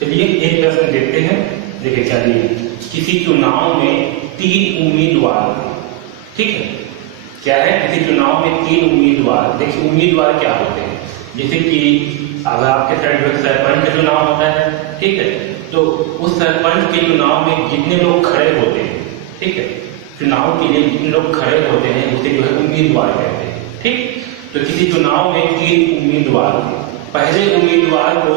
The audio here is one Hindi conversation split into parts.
चलिए एक प्रश्न देखते हैं। देखिए चलिए, किसी चुनाव में 3 उम्मीदवार थे, ठीक है। क्या है, किसी चुनाव में 3 उम्मीदवार। देखिए उम्मीदवार क्या होते हैं, जैसे कि अगर आपके साइड में सरपंच का चुनाव होता है, ठीक है, तो उस सरपंच के चुनाव में जितने लोग खड़े होते हैं, ठीक है, चुनाव के लिए जितने लोग खड़े होते हैं उसे जो है उम्मीदवार कहते हैं, ठीक। तो किसी चुनाव में 3 उम्मीदवार थे। पहले उम्मीदवार को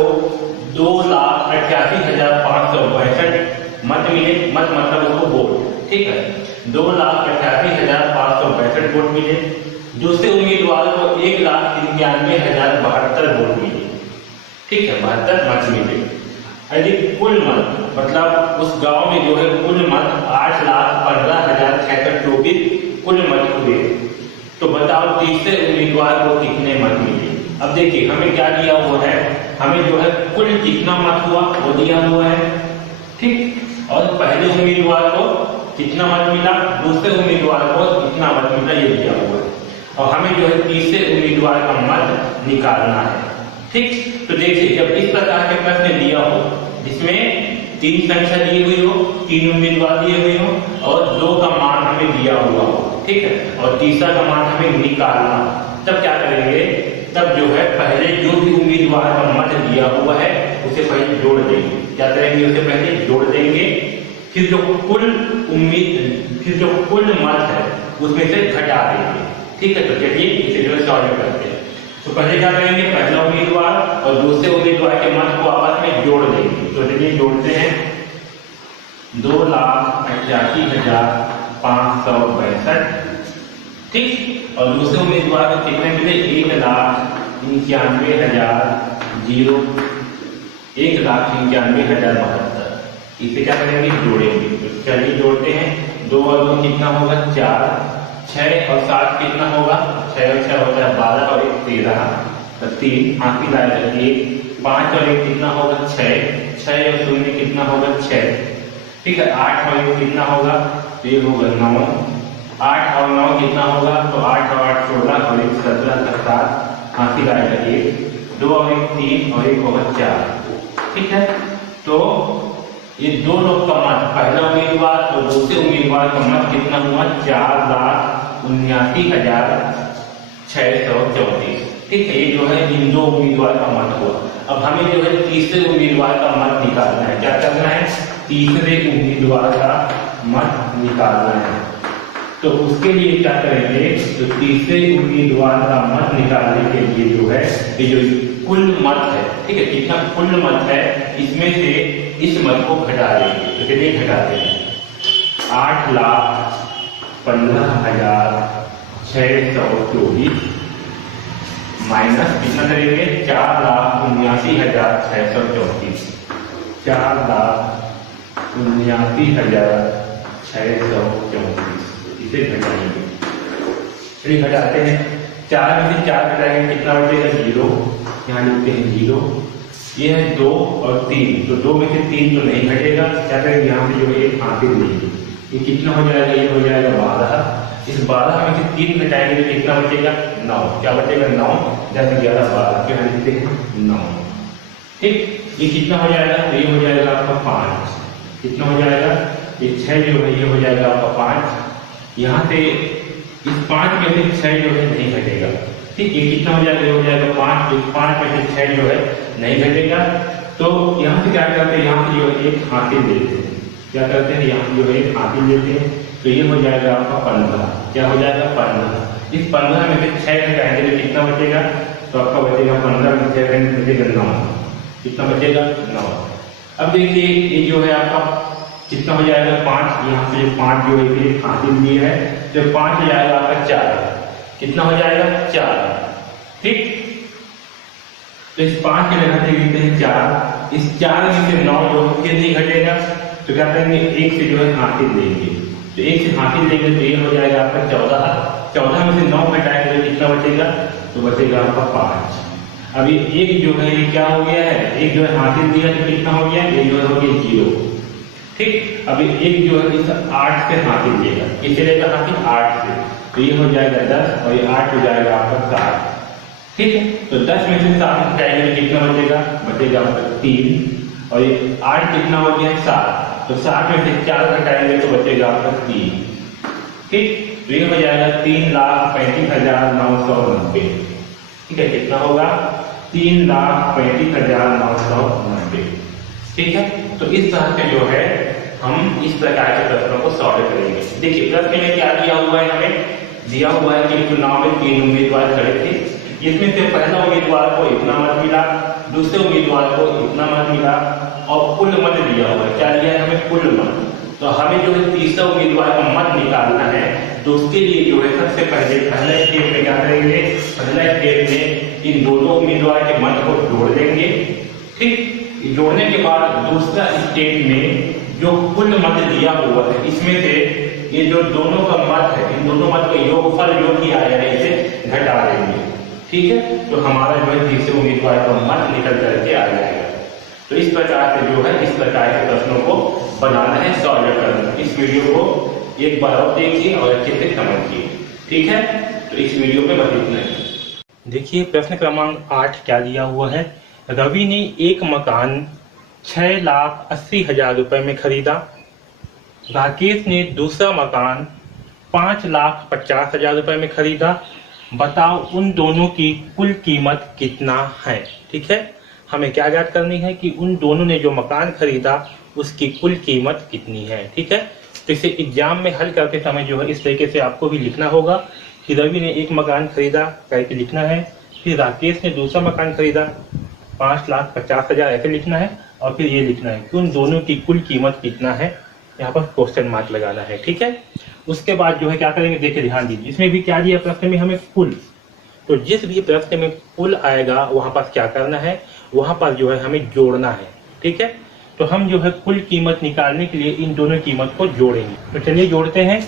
2,88,562 मत मिले, मत मतलब उसको वोट, ठीक है, 2,88,562 वोट मिले। दूसरे उम्मीदवार को 1,93,072 वोट मिले, ठीक है, 72 मत मिले। यदि कुल मत मतलब उस गांव में जो है कुल मत 8,15,624 कुल मत हुए, तो बताओ तीसरे उम्मीदवार को कितने मत मिले। अब देखिए हमें क्या दिया हुआ है, हमें जो है कुल कितना मत हुआ वो दिया हुआ है, ठीक, और पहले उम्मीदवार को कितना मत मिला, दूसरे उम्मीदवार को कितना मत मिला, ये दिया हुआ है, और हमें जो है तीसरे उम्मीदवार का मत निकालना है, ठीक। तो देखिए जब इस प्रकार के प्रश्न दिया हो जिसमें 3 संख्या दी हुई हो, 3 उम्मीदवार दिए हुए हो और 2 का मान हमें दिया हुआ हो, ठीक है, और तीसरा का मान हमें निकालना, तब क्या करेंगे, तब जो है पहले जो भी उम्मीदवार का मत दिया हुआ है उसे पहले जोड़ देंगे। क्या करेंगे, उसे पहले जोड़ देंगे, फिर जो कुल मत है उसमें से घटा देंगे, ठीक है। तो चलिए इसे जो है सॉल्व करते हैं। तो पहले क्या करेंगे, पहला उम्मीदवार और दूसरे उम्मीदवार के मत को आपस में जोड़ देंगे। तो चलिए जोड़ते हैं, 2,88,562, ठीक, और दूसरे उम्मीदवार को कितने मिले, 1,93,072। इसे क्या करेंगे, जोड़ेंगे। तो चलिए जोड़ते हैं, 2 और 2 कितना होगा, 4, 6 और 7 कितना होगा, 6 और 6 होता है 12 और 1 13, तो 3 हासिल आएगा 1, 5 और 1 कितना होगा, 6, 6 और 0 कितना होगा, 6, ठीक है, 8 और 1 कितना होगा, तो ये होगा 9, 8 और 9 कितना होगा, तो 8 और 8 16 और 1 17 7 हासिल आएगा 1, 2 और 1 3 और 1 होगा 4, ठीक है। तो ये दो लोग का मत, पहला उम्मीदवार और दूसरे उम्मीदवार का मत कितना हुआ, 4,79,634, ठीक है, ये जो है इन 2 उम्मीदवार का मत हुआ। अब हमें जो है तीसरे उम्मीदवार का मत निकालना है। क्या करना है, तीसरे उम्मीदवार का मत निकालना है। तो उसके लिए क्या करेंगे, तो तीसरे उम्मीदवार का मत निकालने के लिए जो है ये जो कुल मत है, ठीक है, कितना कुल मत है इसमें से इस मत को घटा देंगे। तो चलिए घटाते हैं, 8,15,624 माइनस कितना करेंगे, 4,79,634, 4,79,634, इसे घटाएंगे। चलिए घटाते हैं, 4 में से 4 घटाएंगे कितना बचेगा, 0, यहाँ लिखते हैं 0, ये है 2 और 3, तो 2 में से 3 तो नहीं घटेगा, क्या करेंगे, यहाँ पे जो है 1 हासिल लेंगे, ये कितना हो जाएगा, ये हो जाएगा 12, इस 12 में से 3 घटाएंगे तो कितना बचेगा, 9, क्या बचेगा 9, 10 11 12, क्या लिखते हैं 9, ठीक। ये कितना हो जाएगा, तो ये हो जाएगा आपका 5, कितना हो जाएगा, ये 6 जो है ये हो जाएगा आपका 5, यहाँ से इस 5 में से 6 जो है नहीं घटेगा, ठीक, ये कितना हो जाएगा, ये हो जाएगा 5, इस 5 में से 6 जो है नहीं घटेगा। तो यहाँ से क्या करते हैं, यहाँ से जो है 1 हासिल लेते हैं, क्या करते हैं, यहाँ जो है 1 हासिल लेते हैं, तो ये हो जाएगा आपका 15, क्या हो जाएगा 15, इस 15 में से 6 घटाएंगे तो कितना बचेगा, तो आपका बचेगा 15 में 6 बचेगा 9, कितना बचेगा 9। अब देखिए ये जो है आपका कितना हो जाएगा, 5, यहाँ से 5 जो है हासिल दिए है, तो 5 हो जाएगा आपका 4, कितना हो जाएगा 4, ठीक। तो इस 5 के जगह से लिखते हैं 4, इस 4 में से 9 जो फिर नहीं घटेगा, तो क्या करेंगे, 1 से जो है हासिल लेंगे, तो 1 से हासिल लेंगे तो ये हो जाएगा आपका 14, 14 में से 9 घटाएंगे तो कितना बचेगा, तो बचेगा आपका 5। अभी 1 जो है ये क्या हो गया है, 1 जो है हासिल दिया तो कितना हो गया, ये जो है हो गया 0, ठीक। अभी 1 जो है इस 8 से हासिल लेगा, किससे लेगा हासिल, 8 से, तो ये हो जाएगा 10 और ये 8 हो जाएगा आपका 7, ठीक है। तो 10 में से 7 घटाएंगे तो कितना बचेगा, बचेगा आपका 3, और ये 8 कितना हो गया 7, तो 7 में से 4 घटाएंगे तो बचेगा आपका 3। ठीक, तो ये हो जाएगा 3,35,990। ठीक है, कितना होगा 3,35,990। ठीक है, तो इस तरह से जो है हम इस प्रकार के प्रश्नों को सॉल्व करेंगे। देखिए प्रश्न में क्या दिया हुआ है, हमें दिया हुआ है कि चुनाव में 3 उम्मीदवार खड़े थे, इसमें से पहला उम्मीदवार को इतना मत मिला, दूसरे उम्मीदवार को इतना मत मिला और कुल मत दिया हुआ है। क्या दिया है हमें कुल मत, तो हमें जो है तीसरा उम्मीदवार का मत निकालना है। तो उसके लिए जो है सबसे पहले पहला स्टेप में क्या करेंगे, पहला स्टेप में इन दोनों उम्मीदवार के मत को जोड़ देंगे। ठीक, जोड़ने के बाद दूसरा स्टेप में जो कुल मत दिया हुआ है इसमें से ये जो दोनों का मत है, इन दोनों मत का योगफल जो भी आया है इसे घटा देंगे। ठीक है, तो हमारा जो है तीसरे उम्मीदवार का मत निकल करके आ जाएगा। तो इस प्रकार से जो है इस प्रकार के प्रश्नों को बनाना है, सॉल्व करना। इस वीडियो को एक बार और देखिए और अच्छे से समझिए। ठीक है, तो इस वीडियो में बस इतना ही। देखिए प्रश्न क्रमांक 8 क्या दिया हुआ है। रवि ने एक मकान 6,80,000 रुपए में खरीदा। राकेश ने दूसरा मकान 5,50,000 रुपए में खरीदा। बताओ उन दोनों की कुल कीमत कितना है। ठीक है, हमें क्या याद करनी है कि उन दोनों ने जो मकान खरीदा उसकी कुल कीमत कितनी है। ठीक है, तो इसे एग्जाम में हल करते समय जो है इस तरीके से आपको भी लिखना होगा कि रवि ने एक मकान खरीदा करके लिखना है, फिर राकेश ने दूसरा मकान खरीदा 5,50,000 ऐसे लिखना है, और फिर ये लिखना है कि उन दोनों की कुल कीमत कितना है, यहाँ पर क्वेश्चन मार्क लगाना है। ठीक है, उसके बाद जो है क्या करेंगे, देखिए ध्यान दीजिए, इसमें भी क्या दिया प्रश्न में हमें कुल, तो जिस भी प्रश्न में कुल आएगा वहां पर क्या करना है, वहां पर जो है हमें जोड़ना है। ठीक है, तो हम जो है कुल कीमत निकालने के लिए इन दोनों कीमत को जोड़ेंगे। तो चलिए जोड़ते हैं।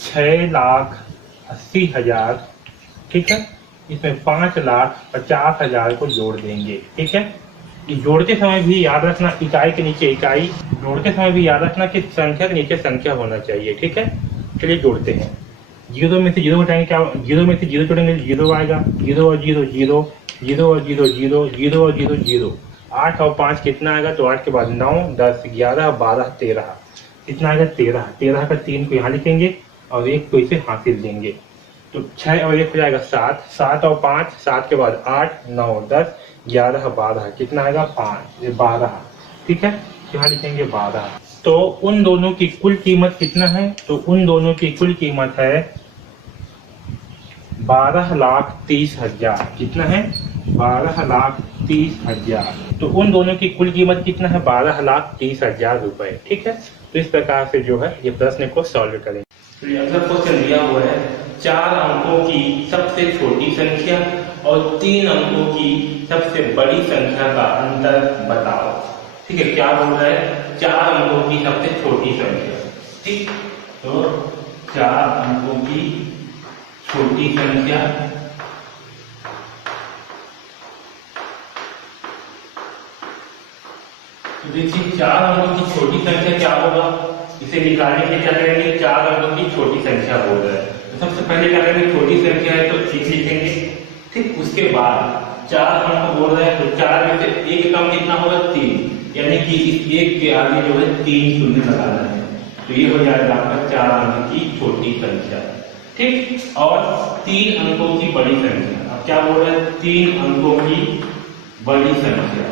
6,80,000, ठीक है, इसमें 5,50,000 को जोड़ देंगे। ठीक है, जोड़ते समय भी याद रखना इकाई के नीचे इकाई, जोड़ते समय भी याद रखना कि संख्या के नीचे संख्या होना चाहिए। ठीक है, चलिए जोड़ते हैं। 0 में से 0 घटाएंगे, क्या 0 में से 0 जोड़ेंगे 0 आएगा, 0 और 0 0, 0 और 0 0, 0 और 0 0, 8 और 5 कितना आएगा, तो 8 के बाद 9 10 11 12 13, कितना आएगा 13, 13 का 3 को यहाँ लिखेंगे और 1 को इसे हासिल देंगे, तो 6 और 1 हो जाएगा 7, 7 और 5, 7 के बाद 8 9 10 11 12, कितना आएगा 5 12। ठीक है, यहाँ लिखेंगे 12। तो उन दोनों की कुल कीमत कितना है, तो उन दोनों की कुल कीमत है 12,30,000। कितना है 12,30,000। तो उन दोनों की कुल कीमत कितना है 12,30,000 रुपए। ठीक है, तो इस प्रकार से जो है ये प्रश्न को सॉल्व करें। तो अगला क्वेश्चन दिया हुआ है 4 अंकों की सबसे छोटी संख्या और 3 अंकों की सबसे बड़ी संख्या का अंतर बताओ। ठीक है, क्या बोल रहा है 4 अंकों की सबसे छोटी संख्या। ठीक, तो 4 अंकों की छोटी संख्या तो देखिए 4 अंकों की छोटी संख्या क्या होगा, इसे निकालने के लिए क्या करेंगे, 4 अंकों की छोटी संख्या बोल रहा है, तो सबसे पहले क्या करेंगे, छोटी संख्या है तो 3 लिखेंगे। ठीक, उसके बाद 4 अंक बोल रहा है तो 4 में से 1 कम कितना होगा 3, यानी कि इस 1 के आगे जो है 3 शून्य लगाना है, तो ये हो जाएगा आपका 4 अंक की छोटी संख्या। ठीक, और 3 अंकों की बड़ी संख्या, अब क्या बोल रहे हैं 3 अंकों की बड़ी संख्या।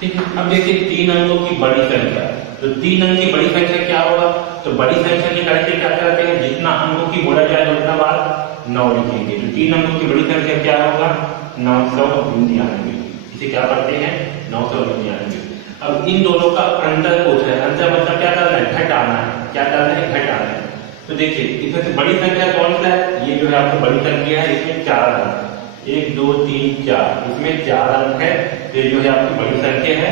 ठीक है, अब देखिए 3 अंकों की बड़ी संख्या, तो 3 अंक की बड़ी संख्या क्या होगा, तो बड़ी संख्या निकालते क्या करते हैं, जितना अंकों की बोला जाए उतना बार 9 लिखेंगे, तो 3 अंकों की बड़ी संख्या क्या होगा 999। इसे क्या करते हैं 999। अब इन दोनों का अंतर पूछ रहा है, अंतर मतलब क्या करना है, घटाना है, क्या करना है घटाना है। तो देखिए इसमें से बड़ी संख्या कौन सा है, ये जो है आपकी बड़ी संख्या है, इसमें 4 अंक, 1 2 3 4, इसमें 4 अंक है, ये जो है आपकी बड़ी संख्या है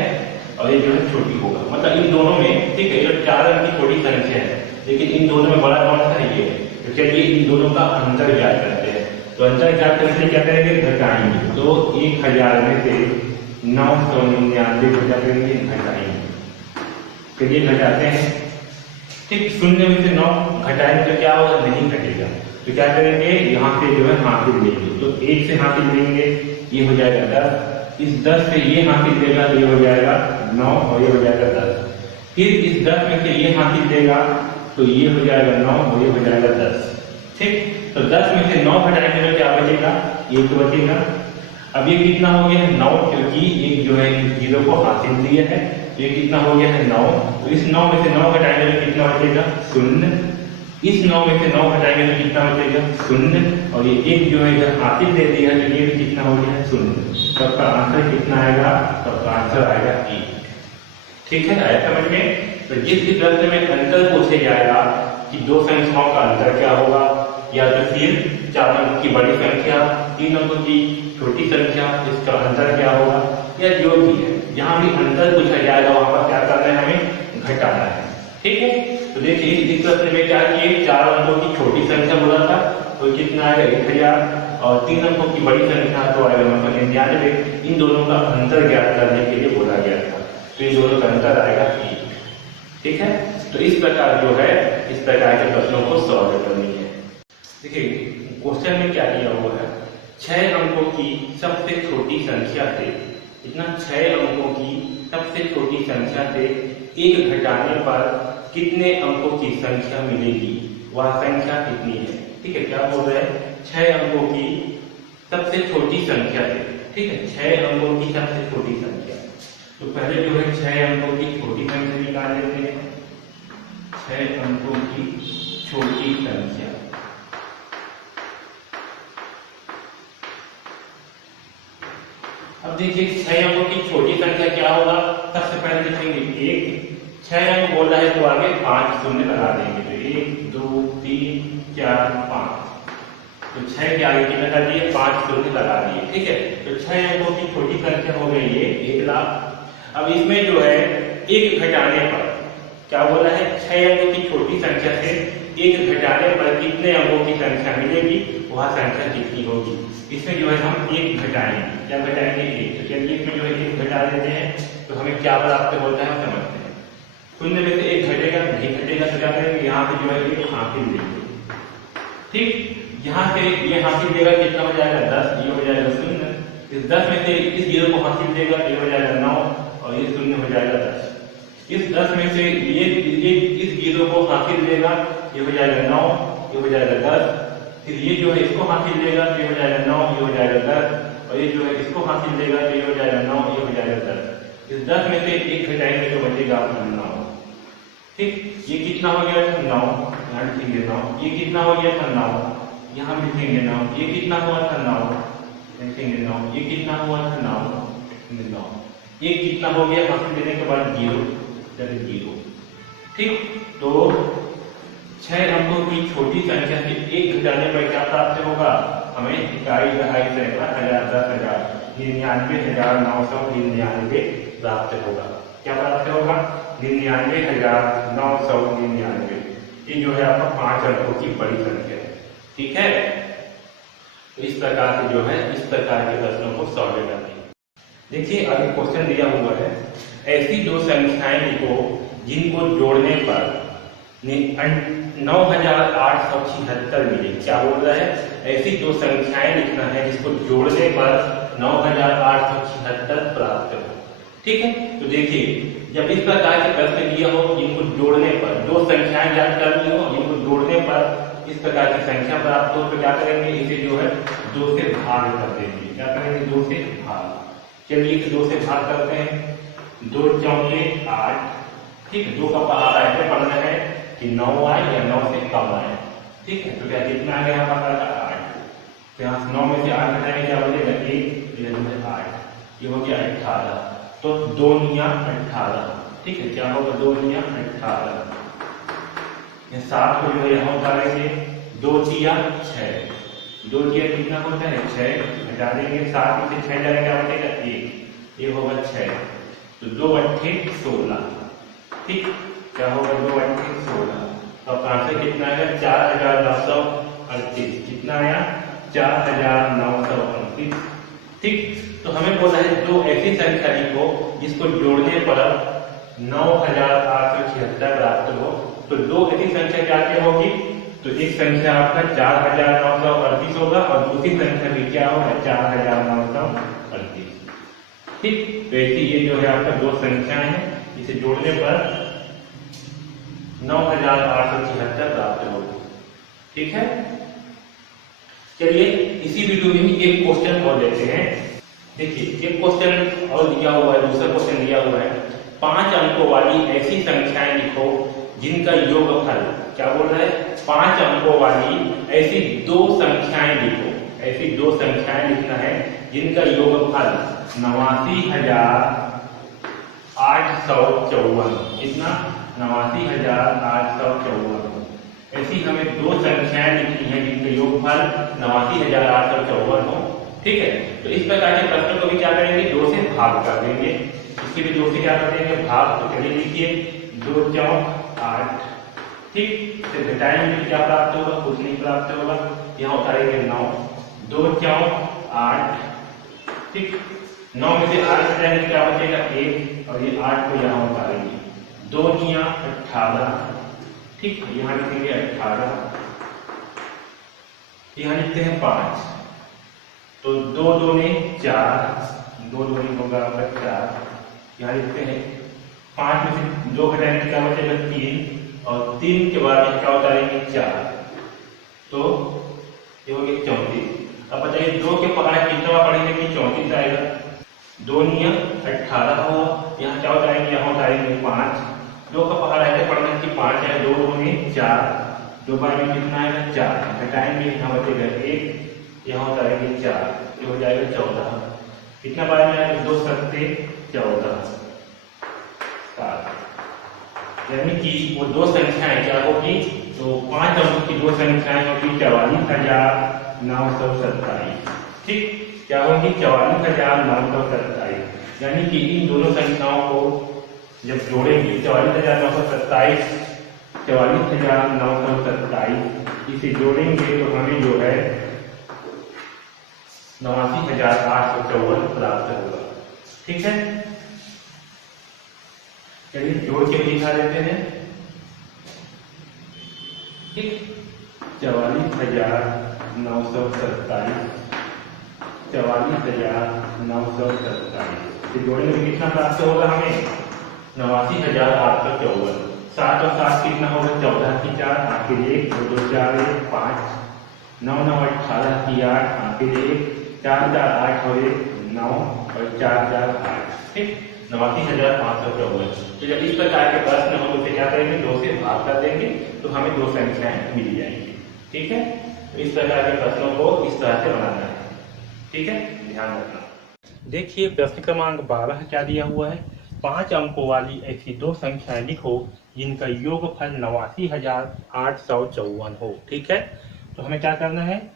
और ये जो है छोटी होगा, मतलब इन दोनों में। ठीक है, ये 4 अंक की छोटी संख्या है, लेकिन इन दोनों में बड़ा कौन सा है ये, तो चलिए इन दोनों का अंतर ज्ञात करते हैं। तो अंतर ज्ञात करने के लिए क्या करेंगे, घटाएंगे, तो 1000 में से 999 को क्या करेंगे घटाएंगे, चलिए घटाते हैं। ठीक, 0 में से 9 घटाएंगे तो क्या होगा, नहीं घटेगा, तो क्या करेंगे, यहाँ से जो है हासिल लेंगे, तो 1 से हासिल लेंगे, ये हो जाएगा 10, इस 10 से ये हासिल लेगा तो ये हो जाएगा 9 और ये हो जाएगा 10, फिर इस 10 में से ये हासिल लेगा तो ये हो जाएगा 9 और ये हो जाएगा 10। ठीक, तो 10 में से 9 घटाएंगे तो क्या बचेगा, 1 बचेगा। अब ये कितना हो गया है 9, क्योंकि एक जो है 0 को हासिल दिया है, ये कितना हो गया है 9, तो इस 9 में से 9 घटाएंगे तो कितना बचेगा 0, इस 9 में से 9 घटाएंगे तो कितना बचेगा 0, और ये एक जो है जब हासिल दे दिया तो ये भी कितना हो गया 0, तो आपका आंसर कितना आएगा, तो आपका आंसर आएगा 1। ठीक है, आया समझ में। तो जिस भी प्रश्न में अंतर पूछे जाएगा कि दो संख्याओं का अंतर क्या होगा, या तो फिर 4 अंक की बड़ी संख्या 3 अंकों की छोटी संख्या, इसका अंतर क्या होगा, या जो भी है जहां भी अंतर पूछा जाएगा वहां पर क्या करना है, हमें घटाना है। ठीक है, तो देखिए इस प्रश्न में क्या किए, 4 अंकों की छोटी संख्या बोला था तो कितना आएगा 1000, और 3 अंकों की बड़ी संख्या तो आएगा 999। इन दोनों का अंतर ज्ञात करने के लिए बोला गया था, तो इन दोनों का अंतर आएगा 1। ठीक है, तो इस प्रकार जो है इस प्रकार के प्रश्नों को सॉल्व करनी है। देखिए क्वेश्चन में क्या दिया हुआ है, 6 अंकों की सबसे छोटी संख्या से, इतना 6 अंकों की सबसे छोटी संख्या से 1 घटाने पर कितने अंकों की संख्या मिलेगी, वह संख्या कितनी है। ठीक है, क्या बोल रहे हैं, 6 अंकों की सबसे छोटी संख्या से, ठीक है 6 अंकों की सबसे छोटी संख्या, तो पहले जो है 6 अंकों की छोटी संख्या निकाल लेते हैं, 6 अंकों की छोटी संख्या। अब देखिए 6 अंकों की छोटी संख्या क्या होगा, सबसे पहले लिखेंगे 1, 6 अंक बोल रहा है तो आगे 5 शून्य लगा देंगे, तो 1 2 3 4 5, तो 6 के आगे कितना कर दिए 5 शून्य लगा दिए। ठीक है, तो 6 अंकों की छोटी संख्या हो गई ये 1 लाख। अब इसमें जो है 1 घटाने पर क्या बोला है, 6 अंकों की छोटी संख्या से 1 घटाने पर कितने अंकों की संख्या मिलेगी, वह संख्या कितनी होगी। इसमें जो है हम 1 घटाएंगे, क्या घटाएंगे 1, तो चलिए इसमें जो है 1 घटा देते हैं, तो हमें क्या प्राप्त होता है समझते हैं। शून्य में से 1 घटेगा, नहीं घटेगा तो क्या करेंगे, यहाँ से जो है 1 हासिल लेंगे। ठीक, यहाँ से ये हासिल देगा कितना हो जाएगा 10, ये हो जाएगा 0, इस 10 में से इस 0 को हासिल देगा ये हो जाएगा 9 और ये 0 हो जाएगा 10, इस 10 में से ये इस 0 को हासिल देगा ये हो जाएगा 9, ये हो जाएगा 10, फिर ये जो है इसको हासिल लेगा तो ये हो जाएगा 9, ये हो जाएगा 10, और ये जो है इसको हासिल लेगा तो ये हो जाएगा 9, ये हो जाएगा 10। इस 10 में से 1 घटाएंगे तो बचेगा आपका 9। ठीक, ये कितना हो गया था 9, यहाँ लिखेंगे 9, ये कितना हो गया था 9, यहाँ लिखेंगे 9, ये कितना हुआ था 9, लिखेंगे 9, ये कितना हुआ था 9, ये कितना हो गया हासिल देने के बाद 0, 0। ठीक, तो 6 अंकों की छोटी संख्या से 1 घटाने पर क्या प्राप्त होगा, हमें 2.5 2.5 सैकड़ा 1000 10,000 99,999 प्राप्त होगा। क्या प्राप्त होगा 99,999। ये जो है आपका 5 अंकों की बड़ी संख्या है। ठीक है, तो इस प्रकार से जो है इस प्रकार के प्रश्नों को सॉल्व करनी है। देखिए अभी क्वेश्चन दिया हुआ है, ऐसी दो संख्याएं लिखो जिनको जोड़ने पर 9,876 मिले। क्या बोल रहा है, ऐसी दो संख्याएं लिखना है जिसको जोड़ने पर 9,876 प्राप्त हो। ठीक है, तो देखिए जब इस प्रकार के प्रश्न दिया हो जिनको जोड़ने पर, दो संख्याएं ज्ञात करनी हो जिनको जोड़ने पर इस प्रकार की संख्या प्राप्त हो, तो क्या करेंगे, इसे जो है 2 से भाग कर देंगे। क्या करेंगे 2 से भाग। चलिए इसे 2 से भाग करते हैं, 2 चौके 8। ठीक, 2 का पहाड़ा ऐसे पढ़ना है कि 9 आए या 9 से कम आए। ठीक है, तो क्या कितना आ गया हमारा 8, तो यहाँ 9 में से 8 घटाएंगे क्या बचेगा 1, ये जो है 8, ये हो गया 18, तो 2 निया 18। ठीक है, क्या होगा 2 निया 18, 7 को जो है यहाँ उतारेंगे, 2 तिया 6, 2 तिया कितना होता है 6, घटा देंगे 7 में से 6 जाएगा क्या बचेगा 1, ये होगा 6, तो 2 8 16। ठीक, क्या होगा 2 8 16, तो आंसर कितना आएगा 4,938। कितना आया 4,938। ठीक, तो हमें बोला है दो ऐसी संख्या लिखो जिसको जोड़ने पर 9,876 प्राप्त हो। तो दो ऐसी संख्या क्या क्या होगी, तो एक संख्या आपका 4938 होगा और दूसरी संख्या भी क्या होगा 4938। ठीक, तो ऐसे ये जो है आपका दो संख्याएं हैं, इसे जोड़ने पर 9876 प्राप्त होगा। ठीक है, चलिए इसी वीडियो में एक क्वेश्चन और लेते हैं। देखिए एक क्वेश्चन और दिया हुआ है, दूसरा क्वेश्चन दिया हुआ है 5 अंकों वाली ऐसी संख्याएं लिखो जिनका योगफल, क्या बोल रहा है 5 अंकों वाली ऐसी दो संख्याएं लिखो, ऐसी दो संख्याएं लिखना है जिनका योगफल 89,854, कितना 89,854। ऐसी हमें दो संख्याएं लिखनी है जिनका योगफल 89,854 हो। ठीक है, तो इस प्रकार के प्रश्नों को भी क्या करेंगे, 2 से भाग कर देंगे। इसके भी 2 से क्या कर देंगे भाग, तो चलिए लिखिए 2 चौक 8। ठीक, तो घटाएंगे क्या प्राप्त होगा, कुछ नहीं प्राप्त होगा, यहाँ उतारेंगे 9, 2 चौक 8। ठीक, 9 में से 8 घटाएंगे क्या बचेगा 1 और ये 8 को यहाँ उतारेंगे, 2 निया 18। ठीक, यहाँ लिखेंगे 18, यहाँ लिखते हैं 5, तो 2 दूनी 4, 2 दूनी होगा आपका 4, यहाँ लिखते हैं 5 में से 2 घटाएंगे क्या बचेगा 3 और 3 के बाद क्या उतारेंगे 4, तो ये हो गया 34। अब बताइए 2 के पहाड़ा कितना पढ़ेंगे कि 34 आएगा, 2 नियम 18 हो, यहाँ क्या उतारेंगे यहाँ उतारेंगे 5, 2 का पहाड़ा ऐसे पढ़ना कि 5 है, 2 दूनी 4, 2 बार में कितना आएगा 4, घटाएंगे यहाँ बचेगा 1, यहाँ उतारेंगे 4, ये हो जाएगा 14। कितना बार में आएगा 2 सत्ते 14, यानी कि वो दो संख्याएं क्या होगी, तो 5 अंकों की दो संख्याएं होगी 44,927। ठीक, क्या होगी 44,927, यानी कि इन दोनों संख्याओं को जब जोड़ेंगे 44,927, 44,927 इसे जोड़ेंगे तो हमें जो है 89,854 प्राप्त होगा। ठीक है, चलिए जोड़ के दिखा देते हैं। ठीक, 44,927, 44,927 जोड़ने में कितना प्राप्त होगा हमें 89,854। 7 और 7 कितना होगा 14 की 4, आखिर 1, 2 2 4 1 5, 9 9 18 की 8, आखिर 1, 4 4 8 और 1 9 और 4 4 8। ठीक, 89,554। तो जब इस प्रकार के प्रश्न हम उसे क्या करेंगे 2 से भाग कर देंगे तो हमें दो संख्याएं मिल जाएंगी। ठीक है, तो इस प्रकार के प्रश्नों को इस तरह से बनाना है। ठीक है, ध्यान रखना। देखिए प्रश्न क्रमांक 12 क्या दिया हुआ है, 5 अंकों वाली ऐसी दो संख्याएं लिखो जिनका योगफल 89,854 हो। ठीक है, तो हमें क्या करना है,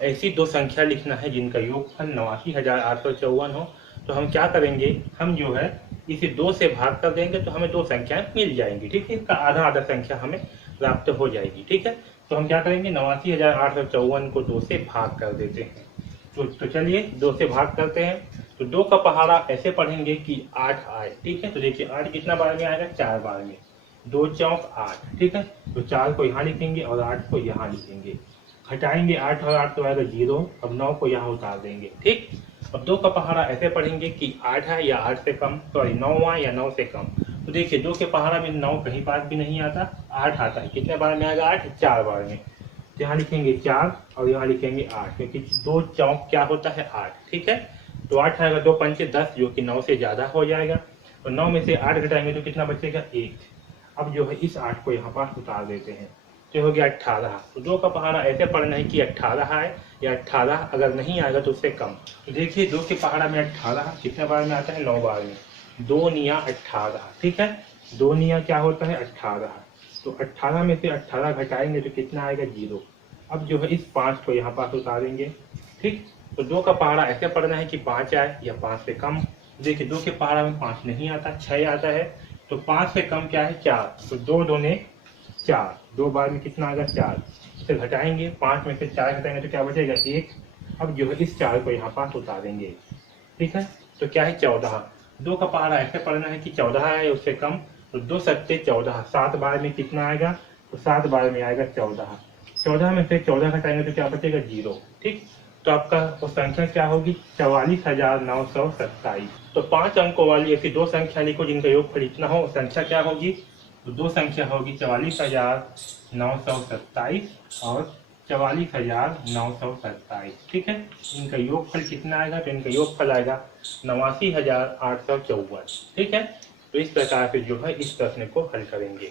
ऐसी दो संख्या लिखना है जिनका योगफल 89,854 हो। तो हम क्या करेंगे, हम जो है इसे 2 से भाग कर देंगे तो हमें दो संख्याएं मिल जाएंगी। ठीक है, इसका आधा आधा संख्या हमें प्राप्त हो जाएगी। ठीक है, तो हम क्या करेंगे 89,854 को 2 से भाग कर देते हैं। तो चलिए 2 से भाग करते हैं। तो 2 का पहाड़ा ऐसे पढ़ेंगे कि 8 आए। ठीक है, तो देखिए 8 कितना बार में आएगा 4 बार में, 2 चौक 8। ठीक है, तो 4 को यहाँ लिखेंगे और 8 को यहाँ लिखेंगे, घटाएंगे 8 और 8 तो आएगा 0। अब 9 को यहाँ उतार देंगे। ठीक, अब 2 का पहाड़ा ऐसे पढ़ेंगे कि 8 है या 8 से कम, सॉरी 9 या 9 से कम। तो देखिए 2 के पहाड़ा में 9 कहीं पास भी नहीं आता, 8 आता है। कितने बार में आएगा 8, 4 बार में। तो यहाँ लिखेंगे 4 और यहाँ लिखेंगे 8, क्योंकि 2 चौक क्या होता है 8। ठीक है, तो 8 आएगा 2 पंचे 10, जो कि 9 से ज्यादा हो जाएगा। तो 9 में से 8 घटाएंगे तो कितना बचेगा 1। अब जो है इस 8 को यहाँ पास उतार देते हैं, तो हो गया 18। तो 2 का पहाड़ा ऐसे पढ़ना है कि 18 है या 18, अगर नहीं आएगा तो उससे कम। तो देखिए 2 के पहाड़ा में 18 कितने बार में आता है 9 बार में, 2 निया 18। ठीक है, 2 निया क्या होता है 18। तो 18 में से 18 घटाएंगे तो कितना आएगा 0। अब जो है इस 5 को यहाँ पास उतारेंगे। ठीक, तो 2 का पहाड़ा ऐसे पढ़ना है कि 5 आए या 5 से कम। देखिए 2 के पहाड़ा में 5 नहीं आता, 6 आता है। तो 5 से कम क्या है 4, तो 2 दूने 4, 2 बार में कितना आएगा 4। इसे घटाएंगे, 5 में से 4 घटाएंगे तो क्या बचेगा 1। अब जो है इस 4 को यहाँ पास उतारेंगे। ठीक है, तो क्या है 14। 2 का पहाड़ा ऐसे पढ़ना है कि 14 है या उससे कम। तो 2 सत्ते 14, 7 बार में कितना आएगा, तो 7 बार में आएगा 14। 14 में से 14 घटाएंगे तो क्या बचेगा 0। ठीक, तो आपका वो संख्या क्या होगी 44,927। तो 5 अंकों वाली ऐसी दो संख्या लिखो जिनका योगफल इतना हो, संख्या क्या होगी, तो दो संख्या होगी 44,927 और 44,927। ठीक है, इनका योगफल कितना आएगा, तो इनका योगफल आएगा 89,854। ठीक है, तो इस प्रकार से जो है इस प्रश्न को हल करेंगे।